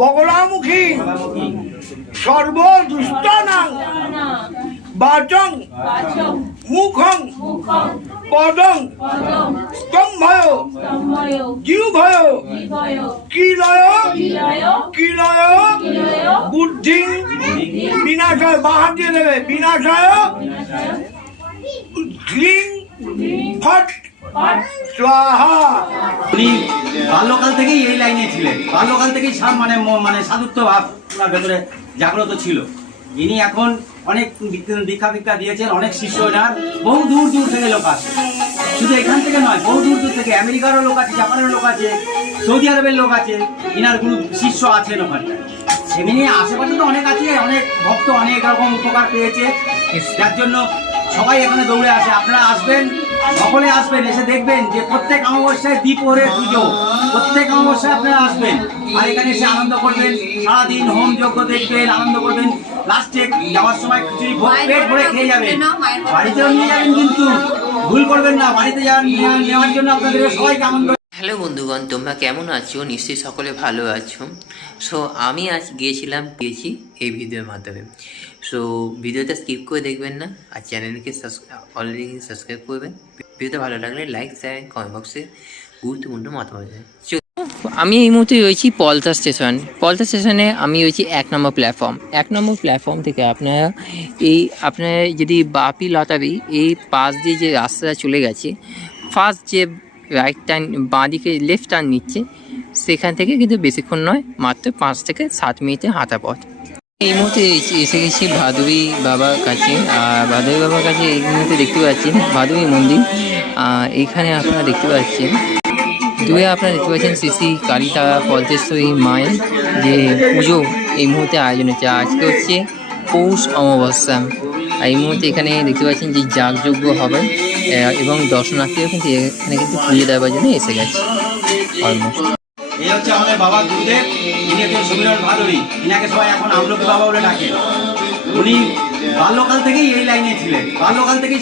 বগলামুখী সর্বদুষ্টানাং বাচং মুখং পদং স্তম্ভয় জিহ্বয় কিলয় বুদ্ধি বিনাশয় বাঁ হাত দিয়ে দেবে বিনাশয় ক্লিং ফট স্বাহা। উনি বাল্যকাল থেকেই এই লাইনে ছিলেন, বাল্যকাল থেকেই মানে সাধুত্ব ভাব ওনার ভেতরে জাগ্রত ছিল। ইনি এখন অনেক দীক্ষা দিয়েছেন, অনেক শিষ্য এনার বহু দূর দূর থেকে লোক আসে। শুধু এখান থেকে নয়, বহু দূর দূর থেকে আমেরিকারও লোক আছে, জাপানের লোক আছে, সৌদি আরবের লোক আছে, ইনার গুরু শিষ্য আছেন ওখানে। এমনি আশেপাশে তো অনেক আছে, অনেক ভক্ত অনেক রকম উপকার পেয়েছে, যার জন্য সবাই এখানে দৌড়ে আসে। আপনারা আসবেন, সকলে আসবেন, এসে দেখবেন যে প্রত্যেক অমাবস্যায় দ্বীপহরের পুজো, প্রত্যেক অমাবস্যায় আপনারা আসবেন আর এখানে এসে আনন্দ করবেন, সারাদিন হোম যজ্ঞ দেখবেন, আনন্দ করবেন। লাস্টে যাওয়ার সময় খিচুড়ি পেট ভরে খেয়ে যাবেন, বাড়িতেও নিয়ে যাবেন, কিন্তু ভুল করবেন না, বাড়িতে নেওয়ার জন্য আপনাদের সবাইকে আনন্দ। হ্যালো বন্ধুগণ, তোমরা কেমন আছো? নিশ্চয়ই সকলে ভালো আছো। সো আমি আজ গিয়েছি এই ভিডিওর মাধ্যমে। সো ভিডিওটা স্কিপ করে দেখবেন না, আর চ্যানেলকে অলরেডি সাবস্ক্রাইব করবেন। ভিডিওটা ভালো লাগলে লাইক, শেয়ার, কমেন্ট বক্সে গুরুত্বপূর্ণ মতামত। আমি এই মুহূর্তে রয়েছি পলতা স্টেশনে। আমি রয়েছি 1 নম্বর প্ল্যাটফর্ম থেকে আপনারা যদি বাপি লতাবি এই পাশ দিয়ে যে রাস্তাটা চলে গেছে, ফার্স্ট যে রাইট টার্ন বাঁ দিকে লেফট টার্ন নিচ্ছে, সেখান থেকে কিন্তু বেশিক্ষণ নয়, মাত্র 5 থেকে 7 মিনিটে হাঁটা পথ। এই মুহূর্তে এসে গেছি ভাদুরী বাবার কাছে। আর ভাদুরী বাবার কাছে এই মুহূর্তে দেখতে পাচ্ছেন ভাদুরী মন্দির। এইখানে আপনারা দেখতে পাচ্ছেন দূরে শ্রী শ্রী কালীতারা পলতেশ্বরী মায়ের যে পুজো এই মুহূর্তে আয়োজন হচ্ছে। আজকে হচ্ছে পৌষ অমাবস্যা। এই মুহূর্তে এখানে দেখতে পাচ্ছেন যে যাগযজ্ঞ হবে এবং দর্শনার্থীও কিন্তু এখানে কিন্তু পুজো দেওয়ার জন্য এসে গেছে অলমোস্ট। এই হচ্ছে আমাদের বাবা গুরুদেব, ইনি হচ্ছেন সমীরণ ভাদুরী। ইনাকে সবাই এখন আমলকি বাবা বলে ডাকে। উনি বাল্যকাল থেকেই এই লাইনে ছিলেন, বাল্যকাল থেকেই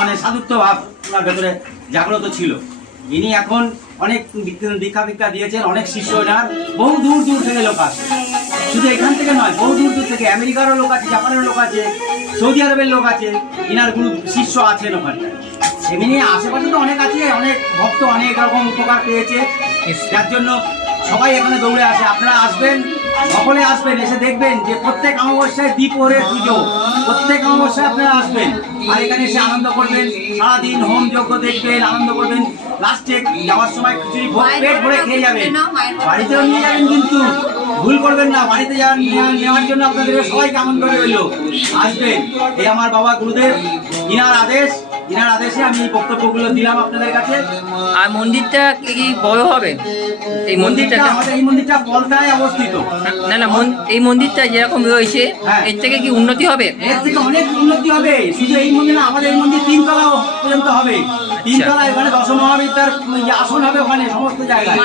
মানে সাধুত্ব ভাব ওনার ভেতরে জাগ্রত ছিল। ইনি এখন অনেক দীক্ষা দিয়েছেন, অনেক শিষ্য এনার বহু দূর দূর থেকে লোক আসে। শুধু এখান থেকে নয়, বহু দূর দূর থেকে আমেরিকারও লোক আছে, জাপানের লোক আছে, সৌদি আরবের লোক আছে, ইনার গুরু শিষ্য আছেন ওখানে। এমনি আশেপাশে তো অনেক আছে, অনেক ভক্ত অনেক রকম উপকার পেয়েছে, যার জন্য সবাই এখানে দৌড়ে আসে। আপনারা আসবেন, সকলে আসবেন, এসে দেখবেন যে প্রত্যেক অমাবস্যায় দ্বীপহরের পুজো, প্রত্যেক অমাবস্যায় আপনারা আসবেন আর এখানে এসে আনন্দ করবেন, সারাদিন হোম যজ্ঞ দেখবেন, আনন্দ করবেন। লাস্টে যাওয়ার সময় খিচুড়ি পেট ভরে খেয়ে যাবেন, বাড়িতেও নিয়ে যাবেন, কিন্তু ভুল করবেন না, বাড়িতে নেওয়ার জন্য আপনাদের সবাইকে আনন্দ রইল। আসবেন, এই আমার বাবা গুরুদেব, ইনার আদেশে আমি এই বক্তব্যগুলো দিলাম আপনাদের কাছে। আর মন্দিরটা কি বড় হবে? এই মন্দিরটা পলতায় অবস্থিত। না এই মন্দিরটা যেরকম রয়েছে এর থেকে কি উন্নতি হবে? এর থেকে অনেক উন্নতি হবে। শুধু এই মন্দির না, আমাদের এই মন্দির 3 তলা পর্যন্ত হবে। 3 তলা, ওখানে 10 মহাবিদ্যার আসন হবে, ওখানে সমস্ত জায়গায়।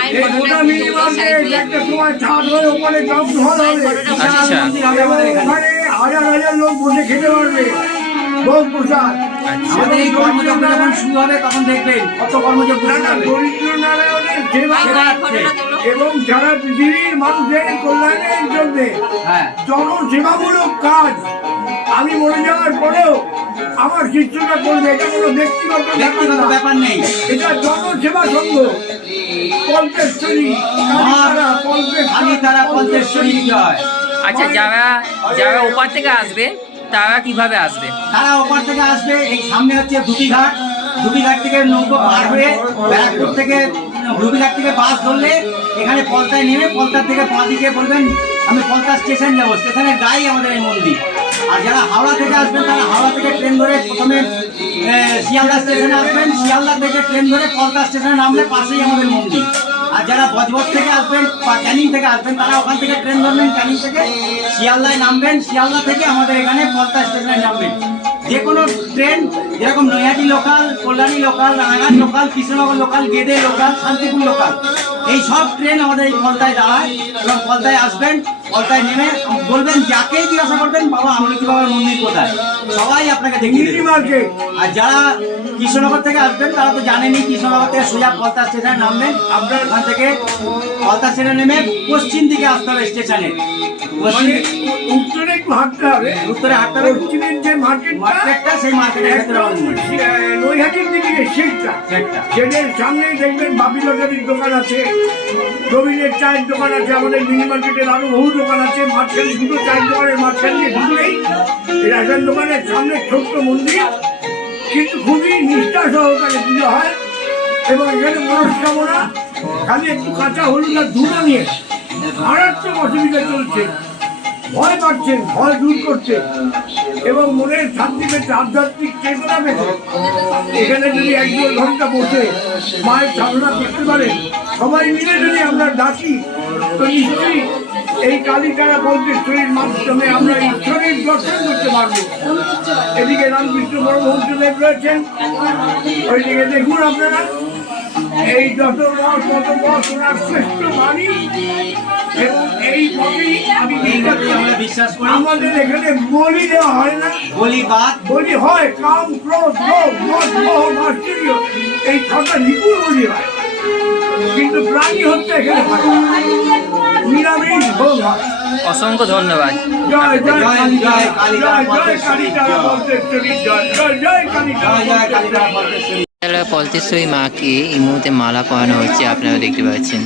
হাজার লোক বসে খেতে পারবে। আমাদের এই কর্মযজ্ঞ যখন শুরু হবে তখন দেখবেন কত কর্মযজ্ঞ দরিদ্র নারায়ণের সেবা এবং সারা পৃথিবীর মানুষের কল্যাণের জন্য জনসেবামূলক কাজ আমি মরে যাওয়ার পরেও আমার শিষ্যরা করবে। এটা কোনো ব্যক্তিগত ব্যাপার নেই, এটা জনসেবা সংঘ পলতেশ্বরী পলতেশ্বরী জয়। আচ্ছা, যারা ওপার থেকে আসবে তারা কিভাবে আসবে? তারা ওপার থেকে আসবে, এই সামনে হচ্ছে ধুবিঘাট থেকে নৌকো পার হয়ে ব্যারাকপুর থেকে ধুবিঘাট থেকে বাস ধরলে এখানে পলতায় নেমে পলতার থেকে বাঁ দিকে বলবেন আমি পলতা স্টেশন যাবো, স্টেশনের গায়ে আমাদের এই মন্দির। আর যারা হাওড়া থেকে আসবেন তারা হাওড়া থেকে ট্রেন ধরে প্রথমে শিয়ালদা স্টেশনে আসবেন, শিয়ালদা থেকে ট্রেন ধরে পলতা স্টেশনে নামলে পাশেই আমাদের মন্দির। আর যারা বজবজ থেকে আসবেন বা ক্যানিং থেকে আসবেন তারা ওখান থেকে ট্রেন ধরবেন, ক্যানিং থেকে শিয়ালদায় নামবেন, শিয়ালদা থেকে আমাদের এখানে পলতা স্টেশনে নামবেন। যে কোনো ট্রেন যেরকম Naihati local, Kalyani local, Ranaghat local, Krishnanagar local, Gede local, Shantipur local, এই সব ট্রেন আমাদের এই পলতায় দাঁড়ায়। এবং পলতায় আসবেন, পলতায় নেমে বলবেন, যাকেই জিজ্ঞাসা করবেন বাবা আমলকি বাবার মন্দির কোথায়, সবাই আপনাকে দেখিয়ে দেবে। আর যারা কৃষ্ণনগর থেকে আসবেন তারা তো জানেনই, কৃষ্ণনগর থেকে সোজা পলতা স্টেশনে নামবেন। আপনার ওখান থেকে পলতা স্টেশনে নেমে পশ্চিম দিকে আসতে হবে স্টেশনে। উত্তরে একটু হাঁটতে হবে, উত্তরে হাঁটতে হবে। পশ্চিমের যে মার্কেটটা সেই মার্কেটের ভেতরে নৈহাটির দিকে সেটার সামনেই দেখবেন বাপি লটারির দোকান আছে, রবীন্দ্রের চায়ের দোকান আছে, আমাদের মিনি মার্কেটের আরো বহু দোকান আছে। মাঝখানে দুটো চায়ের দোকানের মাঝখানে দিয়ে ঢুকলেই এই রেশন দোকানের সামনে ছোট্ট মন্দির, কিন্তু খুবই নিষ্ঠা সহকারে পুজো হয়। এবং এখানে মনস্কামনা খালি একটু কাঁচা হলুদ আর ধুলো নিয়ে মারাত্মক অসুবিধা চলছে, ভয় পাচ্ছেন, ভয় দূর করছে এবং মনের শান্তি পেতে, আধ্যাত্মিক চেতনা পেতে এখানে যদি 1-2 ঘন্টা বসে মায়ের সাধনা করতে পারেন, সবাই মিলে যদি আমরা ডাকি, তো নিশ্চয়ই এই কালীতারা পঞ্চেশ্বরীর মাধ্যমে আমরা ঈশ্বরের দর্শন করতে পারবো। এদিকে রামকৃষ্ণ পরমহংসদেব রয়েছেন, ওইদিকে দেখুন আপনারা এই যত রস মত রস ওনার শ্রেষ্ঠ বাণী। এবং এই পথেই আমি বিশ্বাস করি। আমাদের এখানে বলি দেওয়া হয় না, বলি হয় কাম, ক্রোধ, লোভ, মদ, মোহ, মাশ্চর্য, এই 6টা নিপুণ বলি হয়, কিন্তু প্রাণী হচ্ছে এখানে হয় নিরামিষ ভোগ হয়। অসংখ্য ধন্যবাদ। জয় জয় কালী, জয় জয় কালীতারা পঞ্চেশ্বরী, জয় জয় জয় কালীতারা পঞ্চেশ্বরী। পলতেশ্বরী মাকে এই মুহূর্তে মালা পরানো হচ্ছে, আপনারা দেখতে পাচ্ছেন।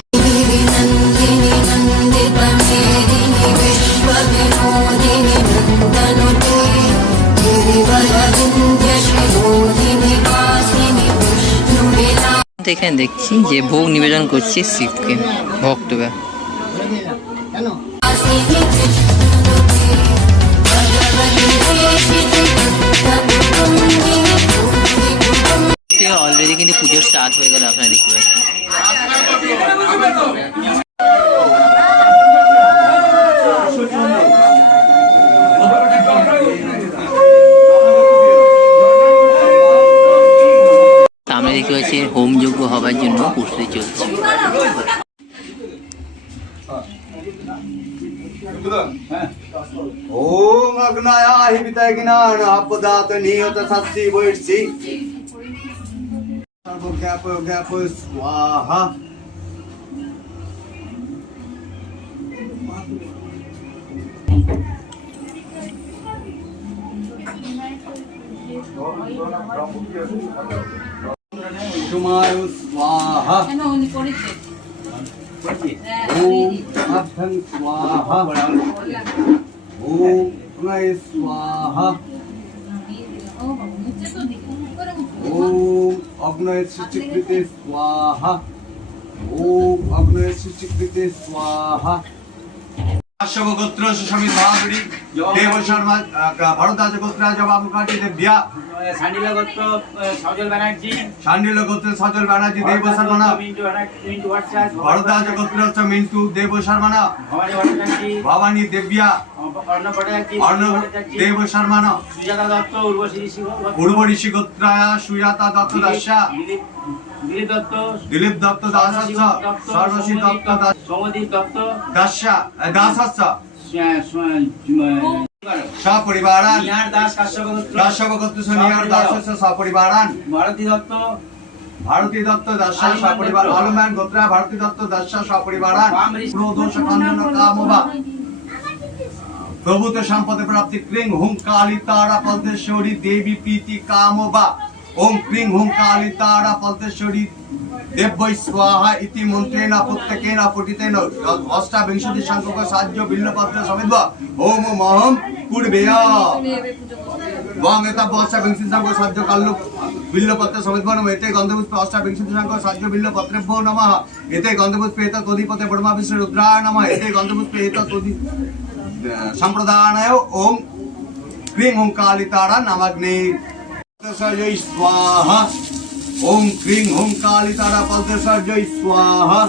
এখানে দেখছি যে ভোগ নিবেদন করছে শিবকে ভক্তরা। অলরেডি কিন্তু পুজো স্টার্ট হয়ে গেল, আপনারা দেখতে পাচ্ছেন। আমরা দেখতে পাচ্ছি হোমযজ্ঞ হবার জন্য প্রস্তুতি চলছে। ओम अग्नाया हि वितय ज्ञान अपदात नियत सत्ति वैर्षि सर्वज्ञाप ज्ञाप स्वाहा। सुमायु स्वाहा। ओम अभ्यं स्वाहा। ओम अग्नये स्वाहा। ओम अग्नये शुचिकृते स्वाहा। ओम अग्नये शुचिकृते स्वाहा। गोत्र स्वामी महाबली देव शर्मा भरद्वाज गोत्र जवाब मुखर्जी देव्या শান্ডিলা গোত্র সজল ব্যানার্জি, शांडिल गोत्र सजल बनर्जी देव शर्मा। মিন্টু ভট্টাচার্য, भरद्वाज गोत्र मिंटू देव शर्मा। ভবানী ভট্টাচার্য, भवानी देव्या অর্ণব ভট্টাচার্য, अर्णव देव शर्मा। সুজাতা দত্ত, উর্বশী ঋষি, पूर्व ऋषि गोत्राया सुजाता दत्त दास्या দিলীপ দত্ত, दिलीप दत्त दासस्य सर्वशी दत्त সৌমদীপ দত্ত, दास्या दासस्य सपरिवारान् নিহার দাস কাশ্যপ গোত্র, काश्यप गोत्र सुनियार दासस्य सपरिवारान् ভারতী দত্ত, भारती दत्त दास्या सपरिवार हनुमान गोत्र भारती दत्त दास्या सपरिवारान् क्रोधोष खंडन कामोबा प्रभुत संपद प्राप्ति क्लीं हुं काली तारा पद्मेश्वरी देवी प्रीति कामोबा। ओम क्लीं हुं काली तारा पद्मेश्वरी देव्यै स्वाहा इति मंत्रेण प्रत्येकेन पठितेन अष्टाविंशति संख्यक साज्य बिल्लपत्र समिद्व ओम महम कुर्वेय वं एता अष्टाविंशति संख्यक साज्य काल्लु बिल्लपत्र समिद्व नमः एते गन्धपुष्प अष्टाविंशति संख्यक साज्य बिल्लपत्रेभ्यो नमः एते गन्धपुष्प एतत् तदिपते ब्रह्मा विष्णु रुद्राय नमः एते गन्धपुष्प एतत् तदि संप्रदानाय ओम क्लीं हुं काली तारा नमग्ने सर्जय स्वाहा। ओम क्लीं हुं काली तारा पद्म सर्जय स्वाहा।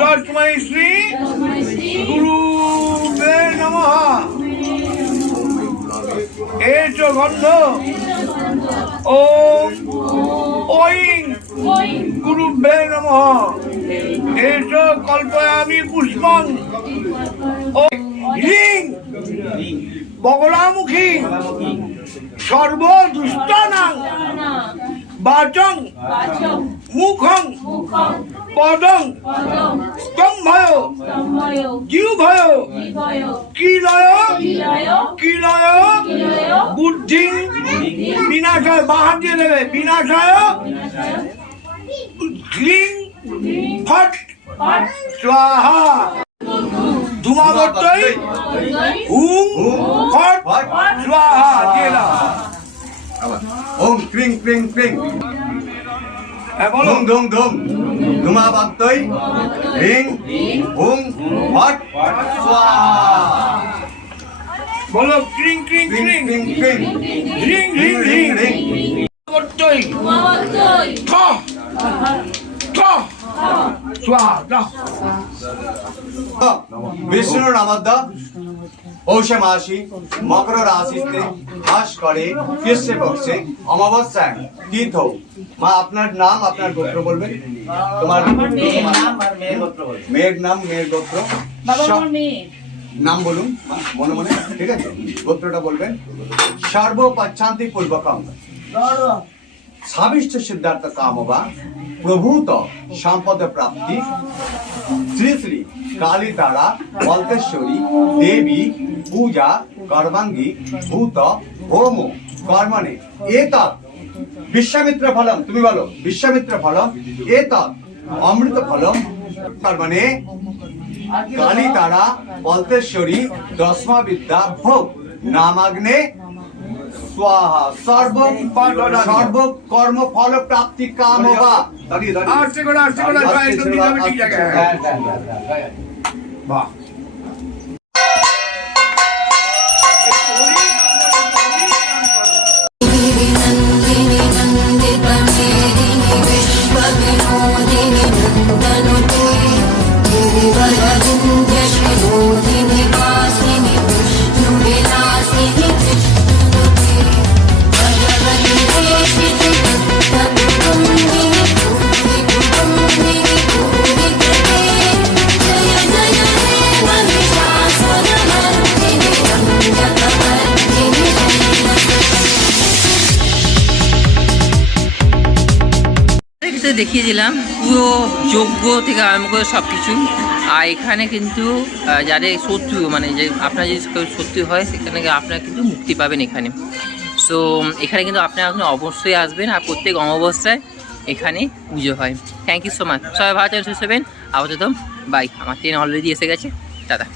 তস্मै শ্রী গুরুবে নমঃ। এচ গন্ধ ওম ঐং গুরুবে নমঃ। এচ কল্পয়ামি পুষ্পং হ্রিং বগলামুখী সর্বদুষ্টানাং বাচং মুখং পদং স্তম্ভয় জিহ্বয় কিলয় বুদ্ধি বিনাশয়, বাহার দিয়ে দেবে, বিনাশয় ক্লিং ফট স্বাহা। ধূমাবর্তই হুম ফট স্বাহা দিয়ে দাও। ওম ক্রিং ক্রিং ক্রিং হ্যাঁ বলো। ধুম ধুম ধুম ধুমাবান্তই রিং হুম হট স্বাহা। বলো ক্রিং ক্রিং ক্রিং ক্রিং ক্রিং ক্রিং রিং রিং রিং রিং বর্তই ঠ ঠ স্বাহা দাও। বিষ্ণু নামদ পৌষ মাসি মকর রাশিতে বাস করে কৃষ্ণ পক্ষে অমাবস্যায় তীর্থ। মা আপনার নাম আপনার গোত্র বলবেন। তোমার মেয়ের নাম আর মেয়ের গোত্র বলবে। মেয়ের নাম মেয়ের গোত্র বাবা আমার মেয়ে নাম বলুন মনে মনে, ঠিক আছে? গোত্রটা বলবেন। সর্ব পচ্ছান্তি পূর্বকম সাবিষ্ট সিদ্ধার্থ কামবা প্রভূত সম্পদ প্রাপ্তি শ্রী শ্রী কালী তারা বলতেশ্বরী দেবী পূজা কর্মাঙ্গী ভূত হোম কর্মণে এতৎ বিশ্বামিত্র ফলম। তুমি বলো বিশ্বামিত্র ফলম এতৎ অমৃত ফলম কর্মণে কালী তারা বলতেশ্বরী দশমা বিদ্যা ভোগ নামাগ্নে স্বাহা। সর্ব কর্ম ফল প্রাপ্তি কামবা। দাঁড়িয়ে আস্তে করে একদম দিতে হবে ঠিক জায়গায়। বাহ। দেখিয়েছিলাম পুরো যজ্ঞ থেকে আরম্ভ করে সব কিছু। আর এখানে কিন্তু যাদের শত্রু মানে যে আপনার যদি শত্রু হয় সেখানে আপনারা কিন্তু মুক্তি পাবেন এখানে। সো এখানে কিন্তু আপনারা এখন অবশ্যই আসবেন। আর প্রত্যেক অমাবস্যায় এখানে পুজো হয়। Thank you so much. সবাই ভালো থাকবেন, সুস্থ থাকবেন। আপাতত বাই। আমার ট্রেন অলরেডি এসে গেছে। টাটা।